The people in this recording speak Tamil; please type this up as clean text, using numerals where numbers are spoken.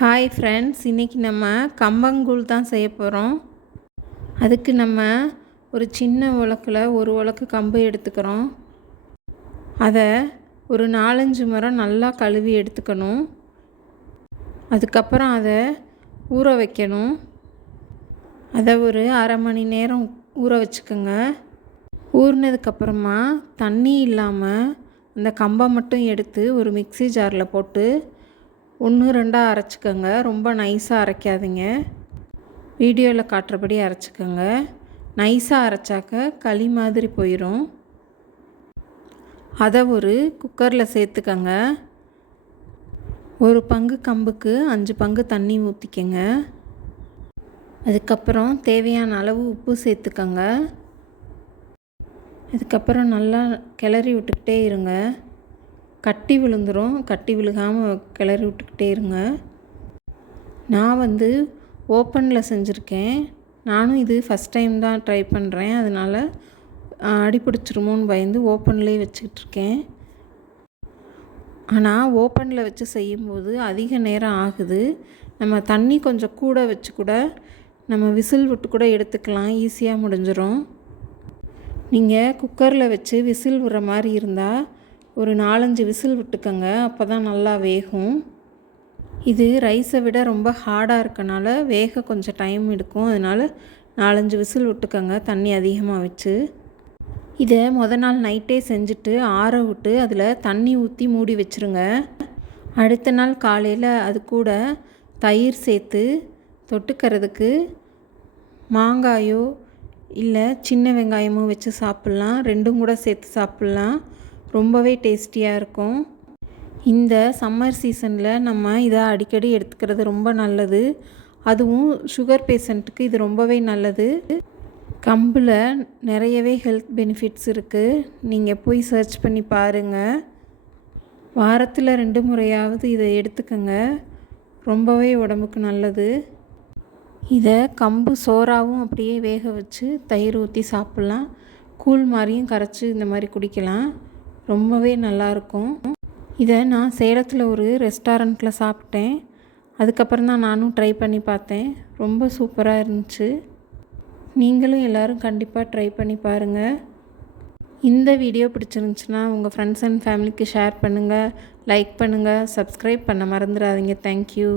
ஹாய் ஃப்ரெண்ட்ஸ், இன்றைக்கி நம்ம கம்பங்கூழ் தான் செய்ய போகிறோம். அதுக்கு நம்ம ஒரு சின்ன உலக்கில் ஒரு உலக்கு கம்பு எடுத்துக்கிறோம். அதை ஒரு 4-5 முறை நல்லா கழுவி எடுத்துக்கணும். அதுக்கப்புறம் அதை ஊற வைக்கணும். அதை ஒரு அரை மணி நேரம் ஊற வச்சுக்கோங்க. ஊறினதுக்கப்புறமா தண்ணி இல்லாமல் அந்த கம்பை மட்டும் எடுத்து ஒரு மிக்ஸி ஜாரில் போட்டு 1-2 அரைச்சிக்கோங்க. ரொம்ப நைஸாக அரைக்காதீங்க. வீடியோவில் காட்டுறபடி அரைச்சிக்கோங்க. நைஸாக அரைச்சாக்க களி மாதிரி போயிடும். அதை ஒரு குக்கரில் சேர்த்துக்கோங்க. ஒரு பங்கு கம்புக்கு 5 பங்கு தண்ணி ஊற்றிக்கங்க. அதுக்கப்புறம் தேவையான அளவு உப்பு சேர்த்துக்கோங்க. அதுக்கப்புறம் நல்லா கிளறி விட்டுக்கிட்டே இருங்க. கட்டி விழுந்துடும். கட்டி விழுகாமல் கிளறி விட்டுக்கிட்டே இருங்க. நான் ஓப்பனில் செஞ்சுருக்கேன். நானும் இது ஃபஸ்ட் டைம் தான் ட்ரை பண்ணுறேன். அதனால் அடிப்பிடிச்சிருமோன்னு பயந்து ஓப்பன்லேயே வச்சுக்கிட்டுருக்கேன். ஆனால் ஓப்பனில் வச்சு செய்யும்போது அதிக நேரம் ஆகுது. நம்ம தண்ணி கொஞ்சம் கூட வச்சு கூட நம்ம விசில் விட்டு கூட எடுத்துக்கலாம். ஈஸியாக முடிஞ்சிடும். நீங்கள் குக்கரில் வச்சு விசில் விடுற மாதிரி இருந்தால் ஒரு 4-5 விசில் விட்டுக்கோங்க. அப்போ தான் நல்லா வேகும். இது ரைஸை விட ரொம்ப ஹார்டாக இருக்கனால வேக கொஞ்சம் டைம் எடுக்கும். அதனால் 4-5 விசில் விட்டுக்கோங்க தண்ணி அதிகமாக வச்சு. இதை நாள் நைட்டே செஞ்சுட்டு ஆற விட்டு அதில் தண்ணி ஊற்றி மூடி வச்சுருங்க. அடுத்த நாள் காலையில் அது கூட தயிர் சேர்த்து தொட்டுக்கிறதுக்கு மாங்காயோ இல்லை சின்ன வெங்காயமோ வச்சு சாப்பிட்லாம். ரெண்டும் கூட சேர்த்து சாப்பிட்லாம். ரொம்பவே டேஸ்டியாக இருக்கும். இந்த சம்மர் சீசனில் நம்ம இதை அடிக்கடி எடுத்துக்கிறது ரொம்ப நல்லது. அதுவும் சுகர் பேஷண்ட்டுக்கு இது ரொம்பவே நல்லது. கம்பில் நிறையவே ஹெல்த் பெனிஃபிட்ஸ் இருக்குது. நீங்கள் போய் சர்ச் பண்ணி பாருங்கள். வாரத்தில் 2 முறையாவது இதை எடுத்துக்கோங்க. ரொம்பவே உடம்புக்கு நல்லது. இதை கம்பு சோறாவும் அப்படியே வேக வச்சு தயிர் ஊற்றி சாப்பிட்லாம். கூழ் மாதிரியும் கரைச்சி இந்த மாதிரி குடிக்கலாம். ரொம்பவே நல்லாயிருக்கும். இதை நான் சேலத்தில் ஒரு ரெஸ்டாரண்ட்டில் சாப்பிட்டேன். அதுக்கப்புறம் தான் நானும் ட்ரை பண்ணி பார்த்தேன். ரொம்ப சூப்பராக இருந்துச்சு. நீங்களும் எல்லோரும் கண்டிப்பாக ட்ரை பண்ணி பாருங்கள். இந்த வீடியோ பிடிச்சிருந்துச்சுன்னா உங்கள் ஃப்ரெண்ட்ஸ் அண்ட் ஃபேமிலிக்கு ஷேர் பண்ணுங்கள், லைக் பண்ணுங்கள், சப்ஸ்கிரைப் பண்ண மறந்துடாதீங்க. தேங்க்யூ.